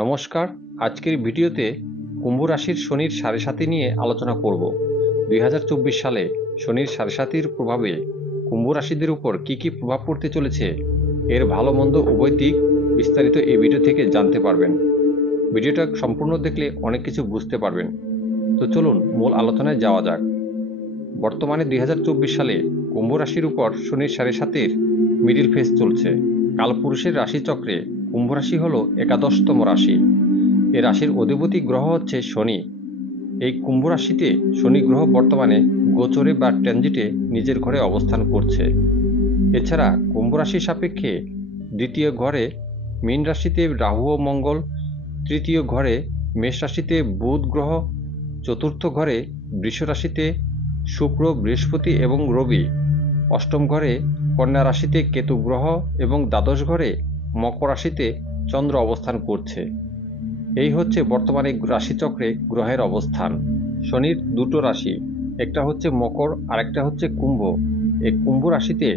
নমস্কার। আজকের ভিডিওতে কুম্ভ রাশির শনির সাড়ে সাতি নিয়ে আলোচনা করব। 2024 সালে শনির সাড়ে সাতির প্রভাবে কুম্ভ রাশিদের উপর কি কি প্রভাব পড়তে চলেছে, এর ভালো মন্দ উভয় দিক বিস্তারিত এই ভিডিও থেকে জানতে পারবেন। ভিডিওটা সম্পূর্ণ দেখলে অনেক কিছু বুঝতে পারবেন। তো চলুন মূল আলোচনায় যাওয়া যাক। বর্তমানে 2024 সালে কুম্ভ রাশির উপর শনির সাড়ে সাতির মিডিল ফেজ চলছে। কালপুরুষের রাশিচক্রে কুম্ভ রাশি হল একাদশতম রাশি। এই রাশির অধিপতি গ্রহ হচ্ছে শনি। এই কুম্ভ রাশিতে শনি গ্রহ বর্তমানে গোচরে বা ট্রানজিটে নিজের ঘরে অবস্থান করছে। এছাড়া কুম্ভ রাশির সাপেক্ষে দ্বিতীয় ঘরে মীন রাশিতে রাহু ও মঙ্গল, তৃতীয় ঘরে মেষ রাশিতে বুধ গ্রহ, চতুর্থ ঘরে বৃষ রাশিতে শুক্র, বৃহস্পতি এবং রবি, অষ্টম ঘরে কন্যা রাশিতে কেতু গ্রহ এবং দ্বাদশ ঘরে মকর রাশিতে চন্দ্র অবস্থান করছে। এই হচ্ছে বর্তমানে রাশিচক্রে গ্রহের অবস্থান। শনির দুটো রাশি, একটা হচ্ছে মকর আর একটা হচ্ছে কুম্ভ। এই কুম্ভ রাশিতে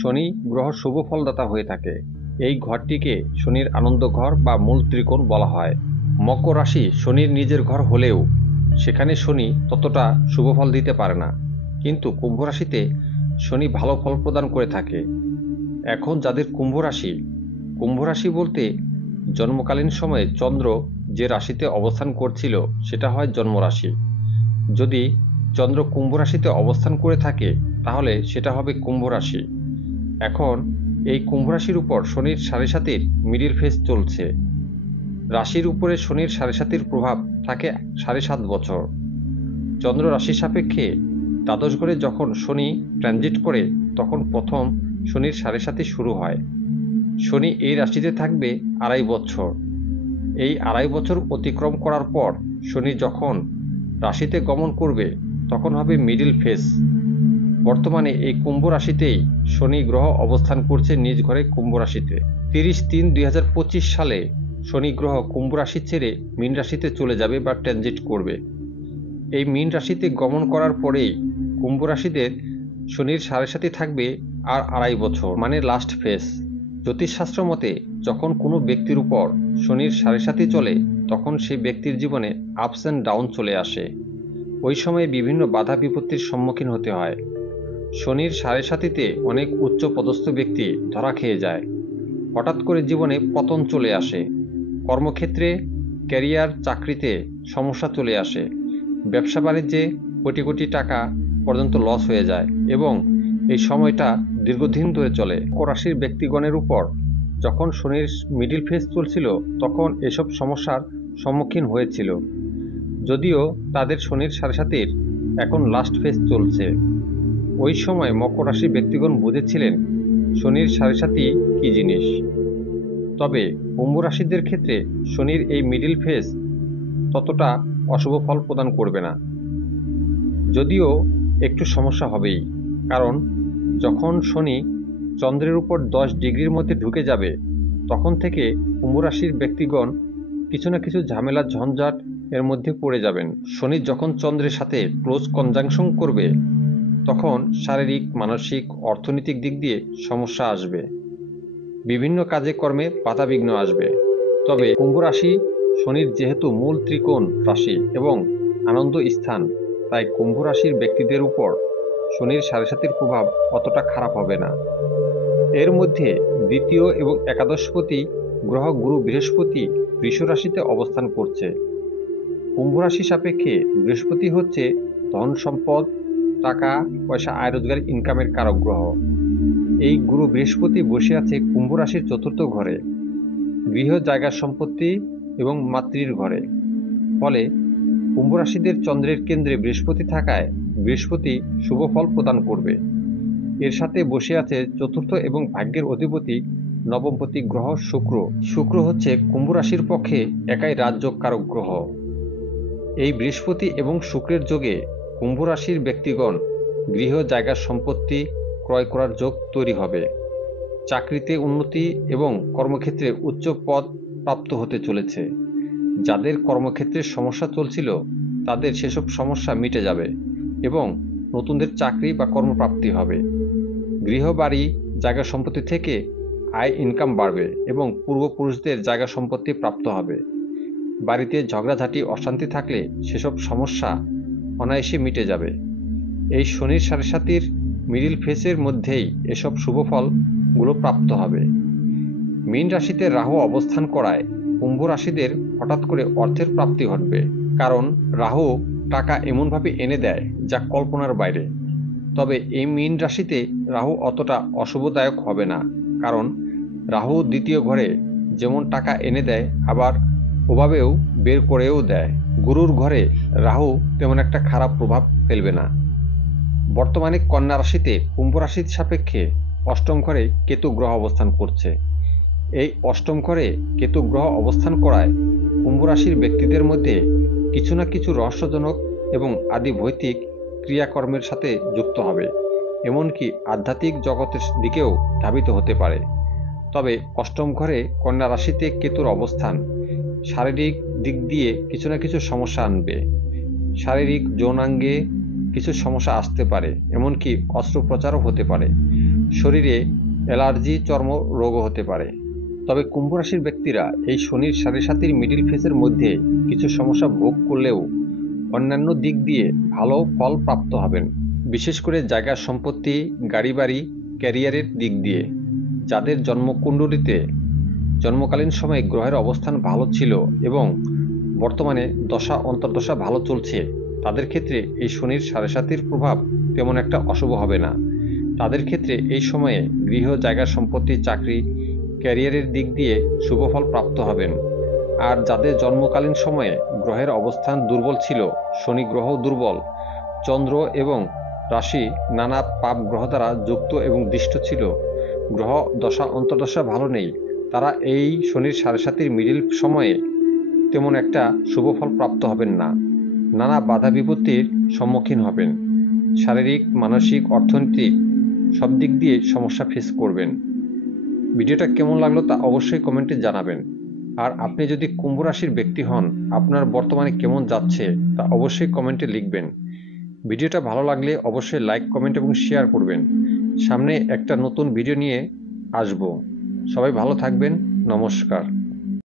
শনি গ্রহ শুভ ফলদাতা হয়ে থাকে। এই ঘরটিকে শনির আনন্দ ঘর বা মূল ত্রিকোণ বলা হয়। মকর রাশি শনির নিজের ঘর হলেও সেখানে শনি ততটা শুভ ফল দিতে পারে না, কিন্তু কুম্ভ রাশিতে শনি ভালো ফল প্রদান করে থাকে। এখন যাদের কুম্ভ রাশি বলতে জন্মকালীন সময়ে চন্দ্র যে রাশিতে অবস্থান করছিল সেটা হয় জন্মরাশি। যদি চন্দ্র কুম্ভ রাশিতে অবস্থান করে থাকে তাহলে সেটা হবে কুম্ভ রাশি। এখন এই কুম্ভ রাশির উপর শনির সাড়ে সাতির মিডিল ফেজ চলছে। রাশির উপরে শনির সাড়ে সাতির প্রভাব থাকে 7.5 বছর। চন্দ্র রাশির সাপেক্ষে দ্বাদশ ঘরে যখন শনি ট্রানজিট করে তখন প্রথম শনির সাড়ে সাতি শুরু হয়। শনি এই রাশিতে থাকবে 2.5 বছর। এই 2.5 বছর অতিক্রম করার পর শনি যখন রাশিতে গমন করবে তখন হবে মিডিল ফেজ। বর্তমানে এই কুম্ভ রাশিতেই শনি গ্রহ অবস্থান করছে নিজ ঘরে কুম্ভ রাশিতে। 30/3/2025 সালে শনি গ্রহ কুম্ভ রাশি ছেড়ে মীন রাশিতে চলে যাবে বা ট্রানজিট করবে। এই মীন রাশিতে গমন করার পরেই কুম্ভ রাশিদের শনির সাড়ে সাতি থাকবে আর 2.5 বছর, মানে লাস্ট ফেজ। জ্যোতিষশাস্ত্র মতে যখন কোনো ব্যক্তির উপর শনির সাড়ে সাতি চলে তখন সেই ব্যক্তির জীবনে আপস অ্যান্ড ডাউন চলে আসে। ওই সময়ে বিভিন্ন বাধা বিপত্তির সম্মুখীন হতে হয়। শনির সাড়ে সাতিতে অনেক উচ্চ পদস্থ ব্যক্তি ধরা খেয়ে যায়। হঠাৎ করে জীবনে পতন চলে আসে। কর্মক্ষেত্রে, ক্যারিয়ার, চাকরিতে সমস্যা চলে আসে। ব্যবসা বাণিজ্যে কোটি কোটি টাকা পর্যন্ত লস হয়ে যায় এবং এই সময়টা দীর্ঘদিন ধরে চলে। মকর রাশির ব্যক্তিগণের উপর যখন শনির মিডিল ফেজ চলছিল তখন এসব সমস্যার সম্মুখীন হয়েছিল, যদিও তাদের শনির সাড়ে সাতির এখন লাস্ট ফেজ চলছে। ওই সময় মকর রাশির ব্যক্তিগণ বুঝেছিলেন শনির সাড়ে সাতি কী জিনিস। তবে কুম্ভ রাশিদের ক্ষেত্রে শনির এই মিডিল ফেজ ততটা অশুভ ফল প্রদান করবে না, যদিও একটু সমস্যা হবেই। কারণ যখন শনি চন্দ্রের উপর 10 ডিগ্রির মধ্যে ঢুকে যাবে তখন থেকে কুম্ভ রাশির ব্যক্তিগণ কিছু না কিছু ঝামেলা ঝঞ্ঝাট এর মধ্যে পড়ে যাবেন। শনি যখন চন্দ্রের সাথে ক্লোজ কনজাংশন করবে তখন শারীরিক, মানসিক, অর্থনৈতিক দিক দিয়ে সমস্যা আসবে। বিভিন্ন কাজে কর্মে বাধাবিঘ্ন আসবে। তবে কুম্ভ রাশি শনির যেহেতু মূল ত্রিকোণ রাশি এবং আনন্দ স্থান, তাই কুম্ভ রাশির ব্যক্তিদের উপর শনির সাড়ে সাতির প্রভাব অতটা খারাপ হবে না। এর মধ্যে দ্বিতীয় এবং একাদশপতি গ্রহ গুরু বৃহস্পতি বৃষ রাশিতে অবস্থান করছে। কুম্ভ রাশি সাপেক্ষে বৃহস্পতি হচ্ছে ধন সম্পদ, টাকা পয়সা, আয় রোজগার, ইনকামের কারক গ্রহ। এই গুরু বৃহস্পতি বসে আছে কুম্ভ রাশির চতুর্থ ঘরে, গৃহ, জায়গা, সম্পত্তি এবং মাতৃর ঘরে। ফলে কুম্ভ রাশিদের চন্দ্রের কেন্দ্রে বৃহস্পতি থাকায় বৃহস্পতি শুভ ফল প্রদান করবে। এর সাথে বসে আছে চতুর্থ এবং ভাগ্যের অধিপতি নবমপতি গ্রহ শুক্র হচ্ছে কুম্ভ রাশির পক্ষে একাই রাজযোগ কারক গ্রহ। এই বৃহস্পতি এবং শুক্রের যোগে কুম্ভ রাশির ব্যক্তিগণ গৃহ, জায়গার, সম্পত্তি ক্রয় করার যোগ তৈরি হবে। চাকরিতে উন্নতি এবং কর্মক্ষেত্রে উচ্চ পদ প্রাপ্ত হতে চলেছে। যাদের কর্মক্ষেত্রে সমস্যা চলছিল তাদের সেসব সমস্যা মিটে যাবে এবং নতুনদের চাকরি বা কর্মপ্রাপ্তি হবে। গৃহ, বাড়ি, জায়গা, সম্পত্তি থেকে আয় ইনকাম বাড়বে এবং পূর্বপুরুষদের জায়গা সম্পত্তি প্রাপ্ত হবে। বাড়িতে ঝগড়াঝাঁটি অশান্তি থাকলে সেসব সমস্যা অনায়াসে মিটে যাবে। এই শনির সাড়ে সাতির মিডিল ফেসের মধ্যেই এসব শুভফলগুলো প্রাপ্ত হবে। মীন রাশিতে রাহু অবস্থান করায় কুম্ভ রাশিদের হঠাৎ করে অর্থের প্রাপ্তি ঘটবে, কারণ রাহু টাকা এমনভাবে এনে দেয় যা কল্পনার বাইরে। তবে এই মীন রাশিতে রাহু অতটা অশুভদায়ক হবে না, কারণ রাহু দ্বিতীয় ঘরে যেমন টাকা এনে দেয় আবার ওভাবেও বের করেও দেয়। গুরুর ঘরে রাহু তেমন একটা খারাপ প্রভাব ফেলবে না। বর্তমানে কন্যা রাশিতে কুম্ভ রাশির সাপেক্ষে অষ্টম ঘরে কেতু গ্রহ অবস্থান করছে। এই অষ্টম ঘরে কেতু গ্রহ অবস্থান করায় কুম্ভ রাশির ব্যক্তিদের মধ্যে কিছু না কিছু রহস্যজনক এবং আদি ভৌতিক ক্রিয়াকর্মের সাথে যুক্ত হবে, এমনকি আধ্যাত্মিক জগতের দিকেও ধাবিত হতে পারে। তবে অষ্টম ঘরে কন্যা রাশিতে কেতুর অবস্থান শারীরিক দিক দিয়ে কিছু না কিছু সমস্যা আনবে। শারীরিক যৌনাঙ্গে কিছু সমস্যা আসতে পারে, এমনকি অস্ত্রোপচারও হতে পারে। শরীরে অ্যালার্জি, চর্ম রোগও হতে পারে। তবে কুম্ভ রাশির ব্যক্তিরা এই শনির সাড়ে সাতির মিডিল ফেসের মধ্যে কিছু সমস্যা ভোগ করলেও অন্যান্য দিক দিয়ে ভালো ফল প্রাপ্ত হবেন, বিশেষ করে জায়গা সম্পত্তি, গাড়ি বাড়ি, ক্যারিয়ারের দিক দিয়ে। যাদের জন্মকুণ্ডলিতে জন্মকালীন সময়ে গ্রহের অবস্থান ভালো ছিল এবং বর্তমানে দশা অন্তর্দশা ভালো চলছে, তাদের ক্ষেত্রে এই শনির সাড়ে সাতির প্রভাব তেমন একটা অশুভ হবে না। তাদের ক্ষেত্রে এই সময়ে গৃহ, জায়গা সম্পত্তি, চাকরি, ক্যারিয়ারের দিক দিয়ে শুভফল প্রাপ্ত হবেন। আর যাদের জন্মকালীন সময়ে গ্রহের অবস্থান দুর্বল ছিল, শনি গ্রহ দুর্বল, চন্দ্র এবং রাশি নানা পাপ গ্রহ দ্বারা যুক্ত এবং দৃষ্ট ছিল, গ্রহ দশা অন্তর্দশা ভালো নেই, তারা এই শনির সাড়ে সাতির মিডিল সময়ে তেমন একটা শুভফল প্রাপ্ত হবেন না। নানা বাধা বিপত্তির সম্মুখীন হবেন। শারীরিক, মানসিক, অর্থনৈতিক সব দিক দিয়ে সমস্যা ফেস করবেন। ভিডিওটা কেমন লাগলো তা অবশ্যই কমেন্টে জানাবেন। আর আপনি যদি কুম্ভ রাশির ব্যক্তি হন, আপনার বর্তমানে কেমন যাচ্ছে তা অবশ্যই কমেন্টে লিখবেন। ভিডিওটা ভালো লাগলে অবশ্যই লাইক, কমেন্ট এবং শেয়ার করবেন। সামনে একটা নতুন ভিডিও নিয়ে আসব। সবাই ভালো থাকবেন। নমস্কার।